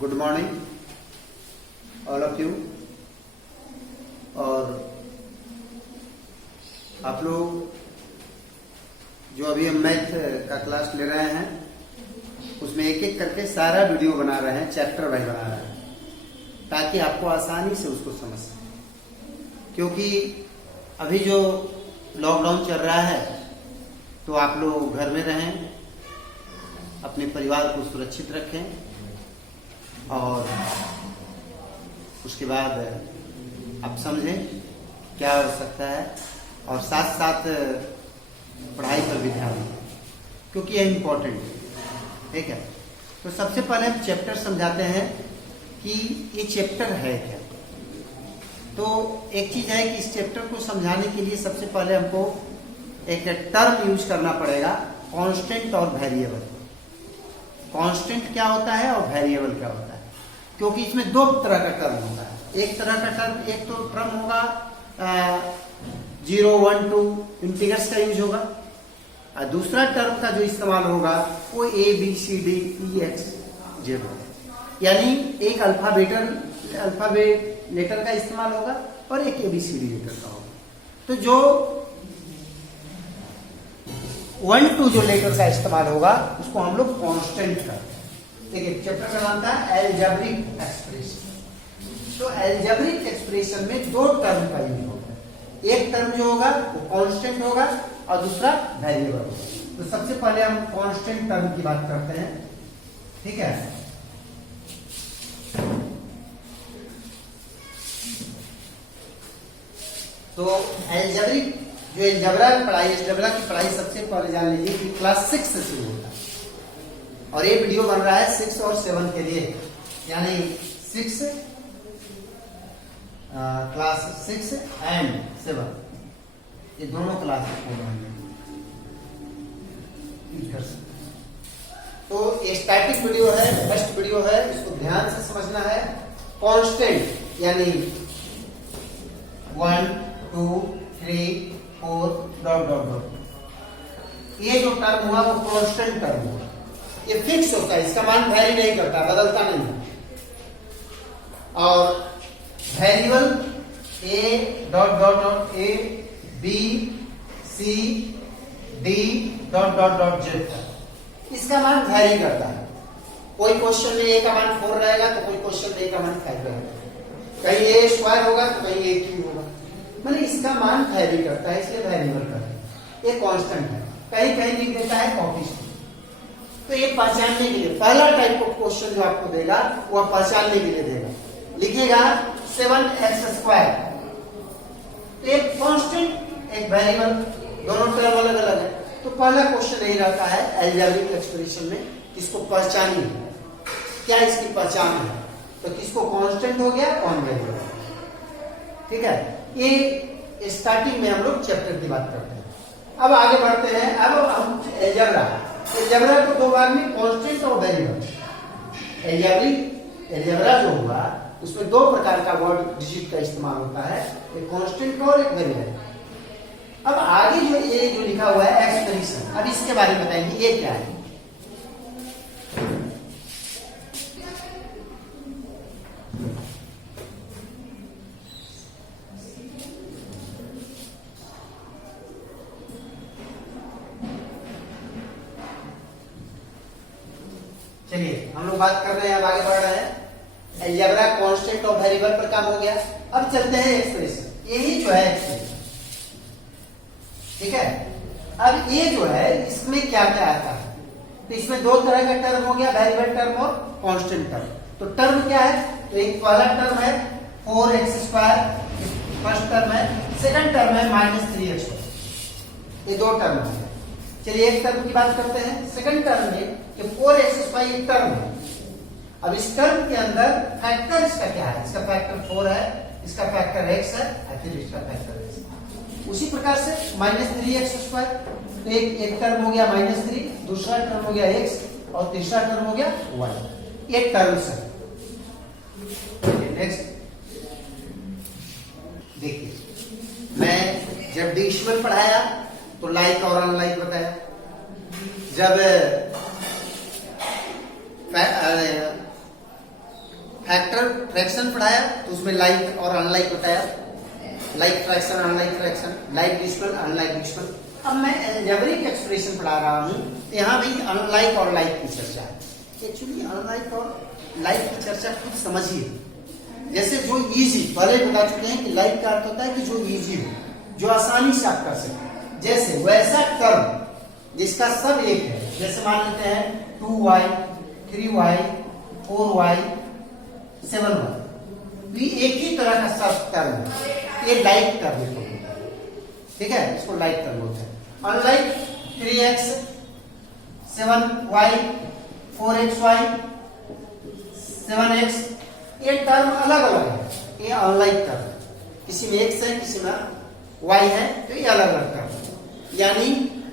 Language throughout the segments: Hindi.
Good morning all of you. और आप लोग जो अभी हम मैथ का क्लास ले रहे हैं उसमें एक एक करके सारा वीडियो बना रहे हैं, चैप्टर वाइज बना रहे हैं ताकि आपको आसानी से उसको समझ सकें। क्योंकि अभी जो लॉकडाउन चल रहा है तो आप लोग घर में रहें, अपने परिवार को सुरक्षित रखें और उसके बाद आप समझें क्या हो सकता है और साथ साथ पढ़ाई पर भी ध्यान दें क्योंकि यह इम्पोर्टेंट है। ठीक है, तो सबसे पहले हम चैप्टर समझाते हैं कि ये चैप्टर है क्या। तो एक चीज है कि इस चैप्टर को समझाने के लिए सबसे पहले हमको एक टर्म यूज करना पड़ेगा, कांस्टेंट और वेरिएबल। कांस्टेंट क्या होता है और वेरिएबल क्या होता है, क्योंकि इसमें दो तरह का टर्म होता है। एक तरह का टर्म, एक तो टर्म होगा 0, 1, 2 इंटीजर्स का यूज होगा और दूसरा टर्म का जो इस्तेमाल होगा वो ABCDEF यानी एक अल्फाबेट लेटर का इस्तेमाल होगा और एक ABCD लेटर का होगा। तो जो 1, 2 जो लेटर का इस्तेमाल होगा उसको हम लोग कांस्टेंट करते हैं। देखिए चैप्टर का नाम था अलजेब्रिक एक्सप्रेशन। तो अलजेब्रिक एक्सप्रेशन में दो टर्म का यूज होगा, एक टर्म जो होगा वो कांस्टेंट होगा और दूसरा वेरिएबल होगा। तो सबसे पहले हम कांस्टेंट टर्म की बात करते हैं। ठीक है, तो अलजेब्रिक जो अलजेब्रा की पढ़ाई सबसे पहले जान लीजिए कि क्लास 6 से शुरू होता है और ये वीडियो बन रहा है 6 और 7 के लिए, यानी 6 क्लास 6 एंड 7 ये दोनों क्लास को यूज कर सकते। तो ये स्टैटिक वीडियो है, फर्स्ट वीडियो है, इसको ध्यान से समझना है। कांस्टेंट यानी 1, 2, 3, 4 डॉट डॉट डॉट, ये जो टर्म हुआ वो कांस्टेंट टर्म हुआ। ये फिक्स होता है, इसका मान वैरी नहीं करता, बदलता नहीं। और variable A dot dot dot A B C D dot dot dot Z, इसका मान वैरी करता है। कोई क्वेश्चन में A का मान 4 रहेगा तो कोई क्वेश्चन में A का मान 5 रहेगा, कहीं A स्क्वायर होगा तो कहीं A क्यूब होगा, मतलब इसका मान वैरी करता है, इसलिए वेरिएबल करता है। ये कांस्टेंट है, कहीं कहीं लिख देता है कॉपी। तो ये पहचानने के लिए पहला टाइप ऑफ क्वेश्चन जो आपको देगा वो पहचानने के लिए देगा, लिखेगा 7x²। तो एक कांस्टेंट एक वेरिएबल, दोनों टर्म अलग अलग है। तो पहला क्वेश्चन यही रहता है अलजेब्रिक एक्सप्रेशन में, इसको पहचानिए क्या इसकी पहचान है। तो किसको कांस्टेंट हो गया, कौन वेरिएबल। ठीक है, ये स्टार्टिंग में हम लोग चैप्टर की बात करते हैं। अब आगे बढ़ते हैं। अब हम अलजेब्रा को दो भाग में, कांस्टेंट और वेरिएबल। अलजेब्रा जो हुआ उसमें दो प्रकार का वर्ड डिजिट का इस्तेमाल होता है, एक कांस्टेंट का और एक वेरिएबल। अब आगे जो ये जो लिखा हुआ है एक्सप्रेशन, अब इसके बारे में बताएंगे ये क्या है। चलिए हम लोग बात कर रहे हैं, अब आगे बढ़ रहे हैं। अलजेब्रा कांस्टेंट और वेरिएबल पर काम हो गया। अब चलते हैं एक्सप्रेशन, यही जो है एक्सप्रेशन। ठीक है, अब ये जो है इसमें क्या क्या आता है, तो इसमें दो तरह का टर्म हो गया, वेरिएबल टर्म और कांस्टेंट टर्म। तो टर्म क्या है, तो एक पहला टर्म है 4x², फर्स्ट टर्म है, सेकंड टर्म है -3x²। ये दो टर्म है। चलिए एक टर्म की बात करते हैं। सेकंड टर्म में कि 4x² एक टर्म है। अब इस टर्म के अंदर फैक्टर इसका क्या है, इसका फैक्टर 4 है, इसका फैक्टर x है और फिर इसका फैक्टर x। उसी प्रकार से -3x², तो एक टर्म हो गया -3, दूसरा टर्म हो गया x और तीसरा टर्म हो गया y। एक टर्म से नेक्स्ट देखिए, मैं जब डिविजन पढ़ाया तो लाइक और अनलाइक बताया, जब फैक्टर फ्रैक्शन पढ़ाया तो उसमें लाइक और अनलाइक बताया, like fraction, unlike fraction, like divisible, unlike divisible. अब मैं अलजेब्रिक एक्सप्रेशन पढ़ा रहा हूँ, यहाँ भी अनलाइक और लाइक की चर्चा है। एक्चुअली अनलाइक और लाइक की चर्चा खुद समझिए। जैसे जो इजी, पहले बता चुके हैं कि लाइक का अर्थ होता है कि जो इजी हो, जो आसानी से आप कर सकें। जैसे वैसा टर्म जिसका सब एक है, जैसे मान लेते हैं 2y, 3y, 4y, 7y, ये एक ही तरह का सब टर्म है, ये लाइक टर्म है। ठीक है, इसको लाइक टर्म बोलते हैं। Unlike 3x, 7y, 4xy, 7x, ये टर्म अलग अलग है, ये अनलाइक टर्म है। किसी में x है, किसी में y है, तो ये अलग अलग टर्म है। यानी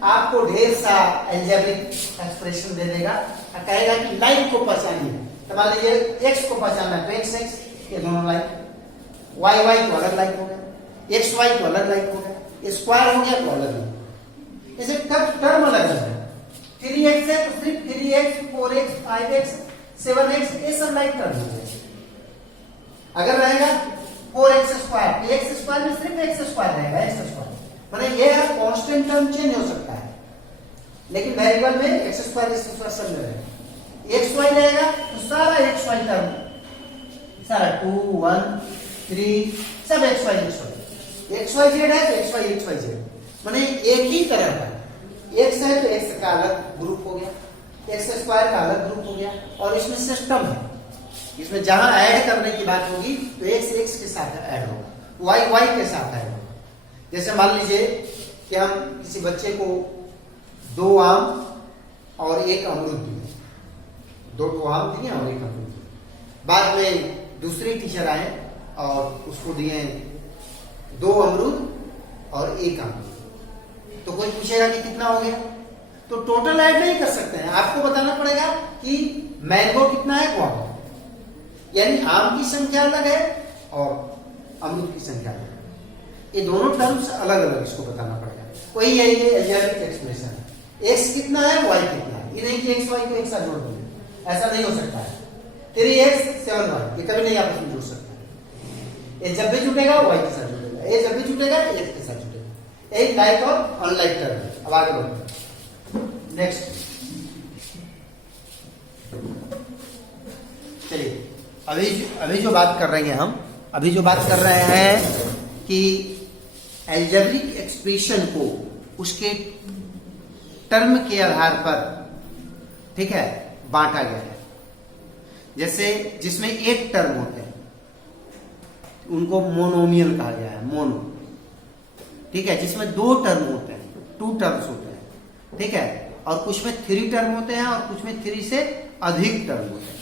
आपको ढेर सा अलजेब्रिक एक्सप्रेशन दे देगा और कहेगा कि लाइक को पहचानिए। तो मान लीजिए x को पहचानना है तो x, ये दोनों लाइक, y तो अलग लाइक हो गया, xy तो अलग लाइक हो गया, स्क्वायर हो गया तो अलग है। इसे टर्म अलग अलग है। 3x है तो सिर्फ 3x, 4x, 5x, 7x, ये सब लाइक टर्म हो गया। अगर रहेगा 4x स्क्वायर, x स्क्वायर में सिर्फ x स्क्वायर रहेगा, x स्क्वायर माने ये है कांस्टेंट टर्म चेंज हो सकता है, लेकिन वेरिएबल में x स्क्वायर सब में रहेगा। xy रहेगा तो सारा xy टर्म, सारा 2, 1, 3 सब xy है तो xyz माने एक ही तरह का। x है तो x का अलग ग्रुप हो गया, x स्क्वायर का अलग ग्रुप हो गया, और इसमें सिस्टम है, इसमें जहां ऐड करने की बात होगी तो x के साथ ऐड होगा, y के साथ ऐड होगा। जैसे मान लीजिए कि हम किसी बच्चे को 2 आम और 1 अमरूद दिए, 2 आम दिए और 1 अमरूद दिए। बाद में दूसरे टीचर आए और उसको दिए 2 अमरूद और 1 अमरूद। तो कोई पूछेगा कि कितना हो गया, तो टोटल ऐड नहीं कर सकते हैं, आपको बताना पड़ेगा कि मैंगो कितना है, गुआवा, यानी आम की संख्या अलग है और अमरूद की संख्या अलग है। ये दोनों टर्म्स अलग अलग इसको बताना पड़ेगा। वही है ये अलजेब्रिक एक्सप्रेशन है। x कितना है, y कितना है, ये नहीं कि x y को एक साथ जोड़ देंगे, ऐसा नहीं हो सकता है। 3x 7y ये कभी नहीं आपस में जुड़ सकता। ये जब भी जुटेगा y के साथ जुटेगा, ये जब भी जुटेगा x के साथ जुटेगा। एक लाइक और अनलाइक टर्म है। अब आगे बढ़ते नेक्स्ट। चलिए अभी जो बात कर रहे हैं हम, अभी जो बात कर रहे हैं कि अलजेब्रिक एक्सप्रेशन को उसके टर्म के आधार पर, ठीक है, बांटा गया है। जैसे जिसमें एक टर्म होते हैं उनको मोनोमियल कहा गया है, मोनो, ठीक है। जिसमें 2 टर्म होते हैं, 2 टर्म्स होते हैं, ठीक है, और कुछ में 3 टर्म होते हैं और कुछ में 3 से अधिक टर्म होते हैं।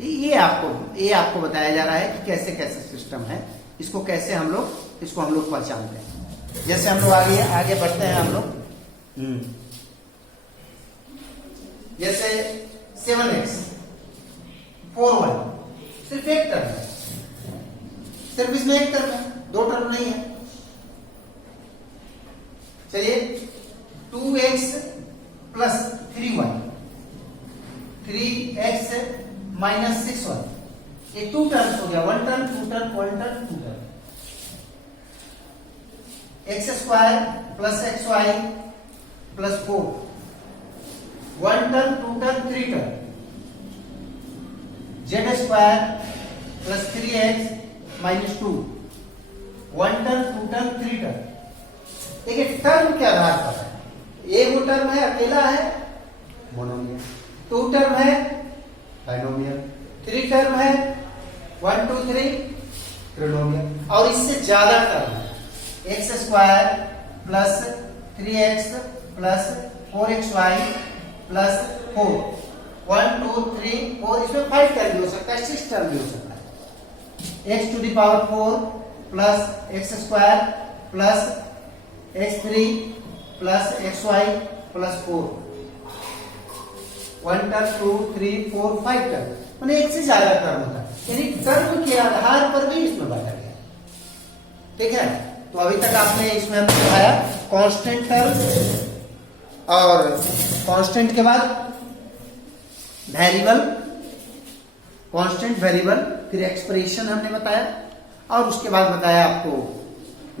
ये आपको बताया जा रहा है कि कैसे कैसे सिस्टम है, इसको कैसे हम लोग पहचानते हैं। जैसे हम लोग आगे बढ़ते हैं हम लोग, जैसे 7x 4y सिर्फ एक टर्म है, सिर्फ इसमें एक टर्म है, 2 टर्म नहीं है। चलिए 2x plus 3y, 3x minus 6y, ये 2 टर्म्स हो गया, 1 term 2 term 1 term 2 term. x square plus xy plus 4, 1 term 2 term 3 term. z square plus 3x minus 2, 1 term 2 term 3 term. देखिए टर्म के आधार पर है, एक टर्म है अकेला है मोनोमियल, 2 टर्म है बाइनोमियल, 3 टर्म है 1 2 3 ट्रिनोमियल, और इससे ज्यादा टर्म है x square plus 3x plus 4xy plus 4, 1 2 3 4, इसमें 5 टर्म भी हो सकता है, 6 टर्म भी हो सकता है। x to the power 4 plus x square plus x3 plus xy plus 4, 1 term 2 3 4 5 term, मैंने एक से ज्यादा टर्म होता है, यानी टर्म के आधार पर भी इसमें बांटा गया। ठीक है, तो अभी तक आपने इसमें हमने पढ़ाया कांस्टेंट टर्म, और कांस्टेंट के बाद वेरिएबल, कांस्टेंट वेरिएबल, फिर एक्सप्रेशन हमने बताया, और उसके बाद बताया आपको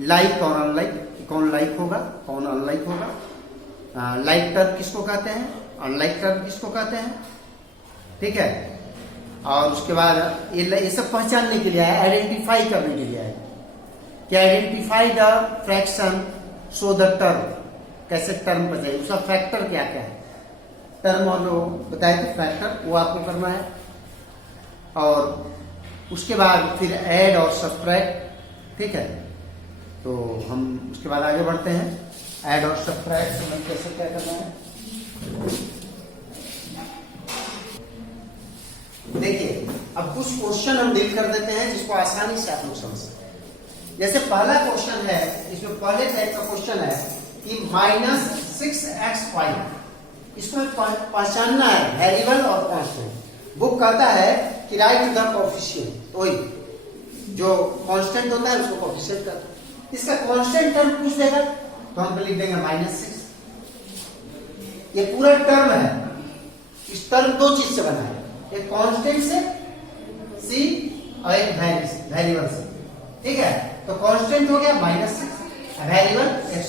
लाइक और अनलाइक, कौन लाइक होगा कौन अनलाइक होगा, लाइक टर्म किसको कहते हैं, अनलाइक टर्म किसको कहते हैं, ठीक है। और उसके बाद ये सब पहचानने के लिए है, आइडेंटिफाई करने के लिए है कि identify the fraction so the term, कैसे टर्म पर जाए, उसका फैक्टर क्या क्या है, टर्म और जो बताए थे फैक्टर वो आपको करना है। और उसके बाद फिर ऐड और सब्ट्रैक्ट, ठीक है। तो हम उसके बाद आगे बढ़ते हैं, ऐड और सब्ट्रैक्ट हमें कैसे क्या करना है। देखिए अब कुछ क्वेश्चन हम डील कर देते हैं जिसको आसानी से आप लोग समझ सकते। जैसे पहला क्वेश्चन है, इसमें पहले टाइप का क्वेश्चन है कि -6x5, इसको पहचानना है वेरिएबल और कांस्टेंट। बुक कहता है कि राइट द कोएफिशिएंट, वही जो कांस्टेंट होता है उसको कोएफिशिएंट कहते हैं। इसका कांस्टेंट टर्म पूछ देगा तो हम लिख देंगे -6। ये पूरा टर्म है, इस टर्म दो चीज से बना है, एक कांस्टेंट से c और एक वेरिएबल से, ठीक है। तो कांस्टेंट हो गया -6, वेरिएबल x।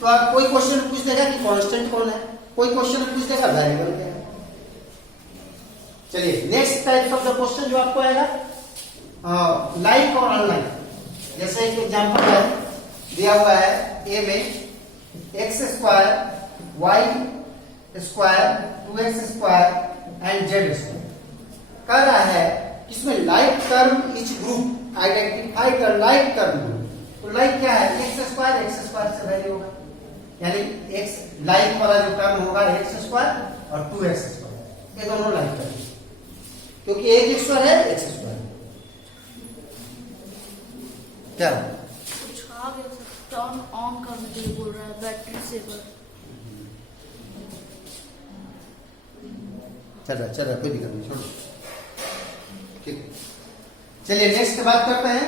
तो आप कोई क्वेश्चन पूछ देगा कि कांस्टेंट कौन है, कोई क्वेश्चन पूछ देगा वेरिएबल क्या है। चलिए next type of the question जो आपको आएगा लाइक और अनलाइक। जैसे एक एग्जांपल है दिया हुआ है ए में x² y² 2x² and z²। कह रहा है इसमें like term etch group, identify the like term group. तो लाइक क्या है, x² से वैरी होगा, यानी x लाइक वाला जो टर्म होगा x² और 2x², ये दोनों लाइक टर्म, क्योंकि एक x² है x²। क्या कुछ आ गया सर, टर्न ऑन करने के लिए बोल रहा है, बैटरी सेवर। चल रहा कोई दिक्कत नहीं, छोड़ो, ठीक। चलिए नेक्स्ट बात करते हैं।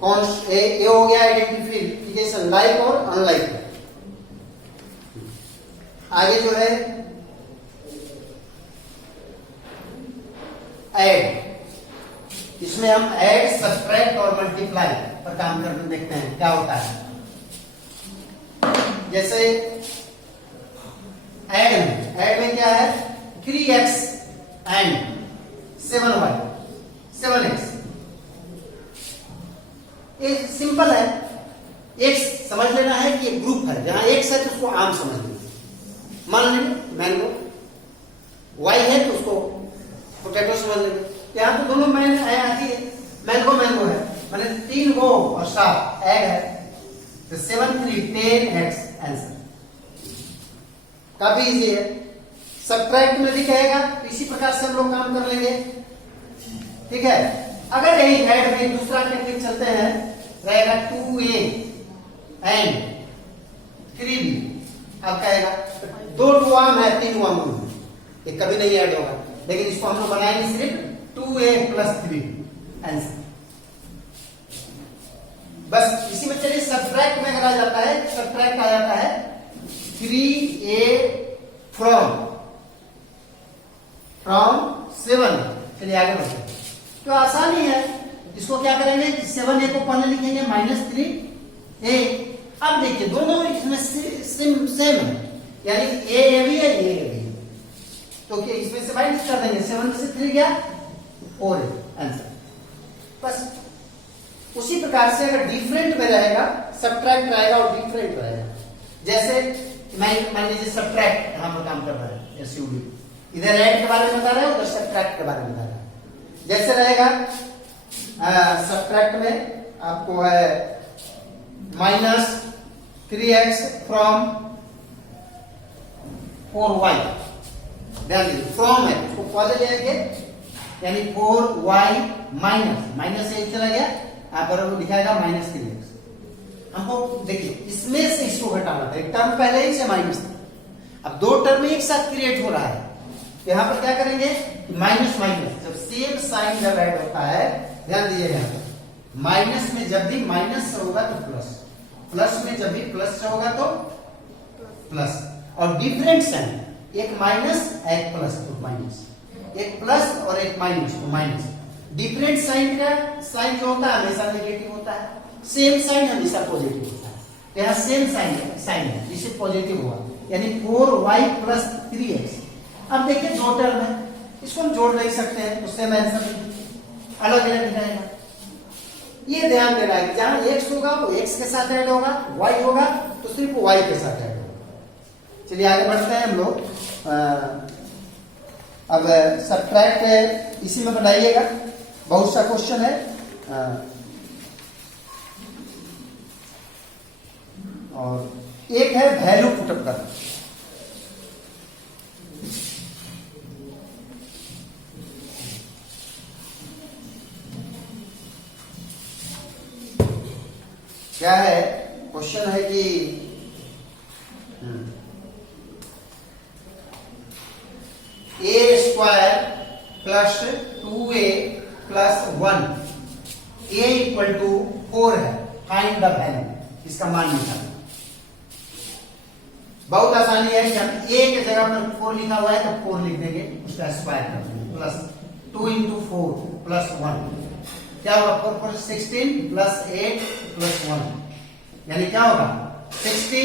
कौन ये हो गया आइडेंटिफिकेशन लाइक और अनलाइक। आगे जो है ऐड, इसमें हम ऐड सब्ट्रैक्ट और मल्टीप्लाई पर काम करके देखते हैं क्या होता है। जैसे ऐड में क्या है 3x एंड 7y 7x, ये सिंपल है। x समझ लेना है कि ये ग्रुप है, जहां x है तो उसको आम समझ लेंगे, मान लेंगे मैंगो, y है तो उसको पोटैटो समझ लेंगे। यहाँ तो दोनों मैंगो है, माने 3 गो और 7 ऐड है, तो 7 3 10x आंसर। काफी इजी है। सब्ट्रैक्ट में भी कहेगा तो इसी प्रकार से हम लोग काम कर लेंगे, ठीक है। अगर यही ऐड में दूसरा टेक्निक चलते हैं, रहेगा 2a एंड 3b। अब कहेगा 2 आम है 3 आम, ये कभी नहीं ऐड होगा, लेकिन इसको हम लोग बनाएंगे सिर्फ 2a + 3 आंसर। बस इसी में चलिए सब्ट्रैक्ट में आ जाता है, सब्ट्रैक्ट आ जाता है 3a फ्रॉम 7। चलिए आगे बढ़ते हैं। तो आसानी है, इसको क्या करेंगे कि 7a को पहले लिखेंगे -3a। अब देखिए दोनों इसमें सेम है, यानी a भी है a भी है, तो क्या इसमें से माइनस कर देंगे, 7 में से 3 गया 4 आंसर। बस उसी प्रकार से अगर डिफरेंट में रहेगा सब्ट्रैक्ट रहेगा और डिफरेंट रहेगा। जैसे मान लीजिए सब्ट्रैक्ट यहां पर काम कर रहा है, एसयूडी इधर ऐड के बारे में बता रहा है, उधर सब्ट्रैक्ट के बारे में बता रहा है। जैसे रहेगा सब्ट्रैक्ट में आपको है -3x फ्रॉम 4y। ध्यान दीजिए फ्रॉम है, उसको पहले लेंगे, यानी 4y माइनस एक चला गया, यहां पर वो दिखाएगा -3x। हमको देखिए इसमें से इसको घटाना था, एक टर्म पहले ही से माइनस था, अब दो टर्म एक साथ क्रिएट हो रहा है, यहां पर क्या करेंगे माइनस जब सेम साइन जब ऐड होता है, ध्यान दीजिएगा यहां पर माइनस में जब भी माइनस से होगा तो प्लस में जब भी प्लस से होगा तो प्लस, और डिफरेंट साइन एक माइनस एक प्लस तो माइनस, एक प्लस और एक माइनस तो माइनस। डिफरेंट साइन का साइन जो होता है हमेशा नेगेटिव होता है, सेम साइन हमेशा पॉजिटिव होता है। तो यहाँ सेम साइन है, इसे पॉजिटिव हुआ, यानी 4y प्लस 3x। अब देखिए दो टर्म है, इसको हम जोड़ नहीं सकते हैं, उससे मैं आंसर अलग अलग दिखाएगा। ये ध्यान देना है कि जहां x होगा वो x के साथ ऐड होगा, y होगा तो सिर्फ y के साथ ऐड होगा। चलिए आगे बढ़ते हैं हम लोग। अब सब्ट्रैक्ट इसी में बनाइएगा, बहुत सा क्वेश्चन है। और एक है वैल्यू पुटअप करना। क्या है क्वेश्चन है कि a square plus 2a plus 1 a equal to 4 है, फाइंड द वैल्यू, इसका मान निकालना। बहुत आसानी है कि हम a के जगह पर 4 लिखा हुआ है तो 4 लिख देंगे, उसका स्क्वायर कर देंगे, प्लस 2 इंटू 4 प्लस 1, क्या होगा 4 पर 16 प्लस 8 प्लस 1, यानी क्या होगा 16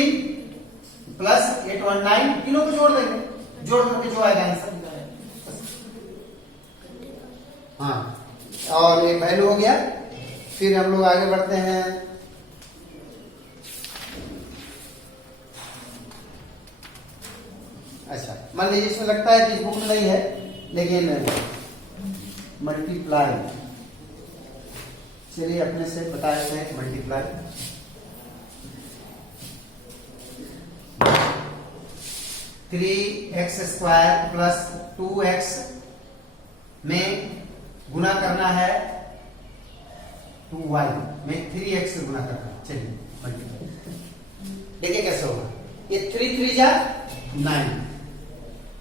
प्लस 8 1 9, तीनों को जोड़ देंगे, जोड़ करके जो आएगा आंसर। हाँ, और एक वैल्यू हो गया। फिर हम लोग आगे बढ़ते हैं। अच्छा, मान लीजिए इसमें लगता है कि इस बुक में नहीं है, लेकिन मल्टीप्लाई, चलिए अपने से बता देते हैं multiply. Three x square plus 2x में गुना करना है 2y में 3x से गुना करना है। चलिए मल्टीप्लाई, देखिए कैसे होगा। ये 3 3 जा 9,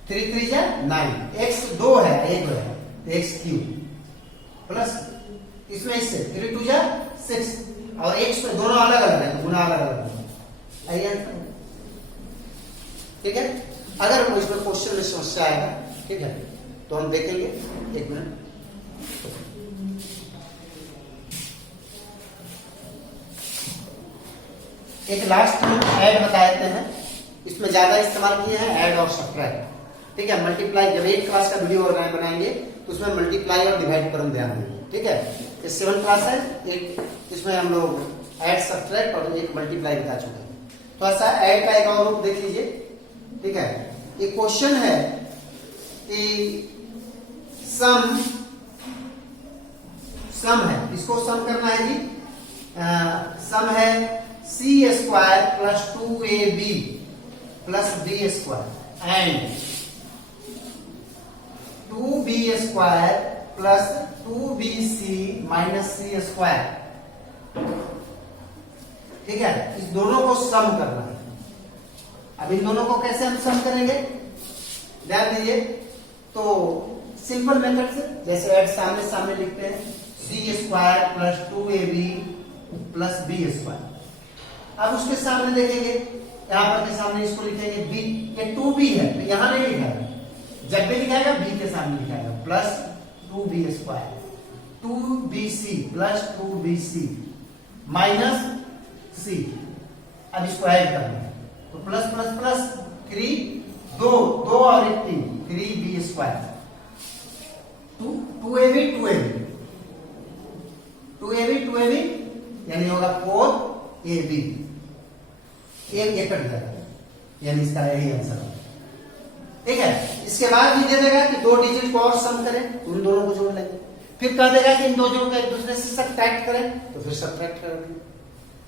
3 3 जा 9, x 2 है, 1 है तो x क्यूब प्लस इसमें इससे 3 2 जा 6 और x पे दोनों अलग अलग है, गुना अलग अलग है। आइए ठीक है। अगर वो इसमें क्वेश्चन में समस्या आएगा, ठीक है, तो हम देखेंगे। एक मिनट, एक लास्ट में ऐड बता देते हैं, इसमें ज्यादा इस्तेमाल किए हैं ऐड और सब्ट्रैक्ट। ठीक है, मल्टीप्लाई जब 8 क्लास का वीडियो बनाएंगे तो उसमें मल्टीप्लाई और डिवाइड पर हम ध्यान देंगे। ठीक है, ये 7 क्लास है, एक इसमें हम लोग ऐड सब्ट्रैक्ट और एक मल्टीप्लाई बता चुके हैं। तो ऐसा ऐड का एक और रूप देख लीजिए। ठीक है, एक क्वेश्चन है कि सम है, इसको सम करना है जी। सम है c square plus 2ab plus b square and 2b square plus 2bc minus c square. ठीक है, इस दोनों को सम करना है। अब इन दोनों को कैसे हम सम करेंगे, ध्यान दीजिए। तो सिंपल मेथड से, जैसे ऐड सामने सामने लिखते हैं, c square plus 2ab plus b square. अब उसके सामने देखेंगे, यहां पर के सामने इसको लिखेंगे b, ये 2b है तो यहां नहीं लिखा है, जब भी लिखाएगा b के सामने लिखाएगा, plus 2b square 2bc plus 2bc minus c। अब इसको ऐड करना है तो प्लस प्लस प्लस 3, 2 और 1 3, 3b स्क्वायर 2ab यानी होगा 4ab, एक कट जाएगा, यानी इसका यही आंसर है। ठीक है, इसके बाद भी दे देगा कि 2 डिजिट को और सम करें, उन दोनों को जोड़ लेंगे। फिर कह देगा कि इन दो जोड़ को एक दूसरे से सब्ट्रैक्ट करें, तो फिर सब्ट्रैक्ट करेंगे।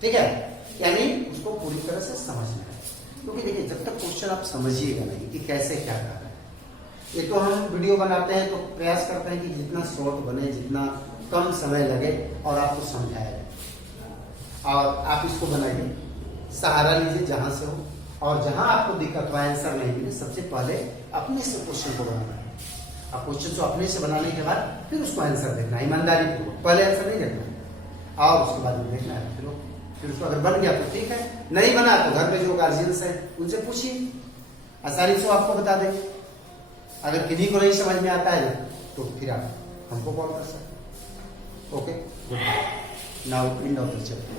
ठीक है, यानी उसको पूरी तरह से समझना है, क्योंकि देखिए जब तक क्वेश्चन आप समझिएगा नहीं कि कैसे क्या कर रहा है, ये तो हम वीडियो बनाते हैं तो प्रयास करते हैं कि जितना शॉर्ट बने, जितना कम समय लगे और आपको समझाया जाए, और आप इसको बनाइए, सहारा लीजिए जहां से हो, और जहां आपको दिक्कत हो, आंसर नहीं मिले, सबसे पहले अपने से क्वेश्चन को बनाना है। अब क्वेश्चन को अपने से बनाने के बाद फिर उसको आंसर देखना है, ईमानदारी पूर्वक, पहले आंसर नहीं देखना है और उसके बाद में देखना है। फिर उसको अगर बन गया तो ठीक है, नहीं बना तो घर पे जो गार्जियंस है उनसे पूछिए, आसानी से वो आपको बता देंगे। अगर किन्हीं को नहीं समझ में आता है तो फिर आप हमको कॉल कर सकते। Okay, now end of the chapter.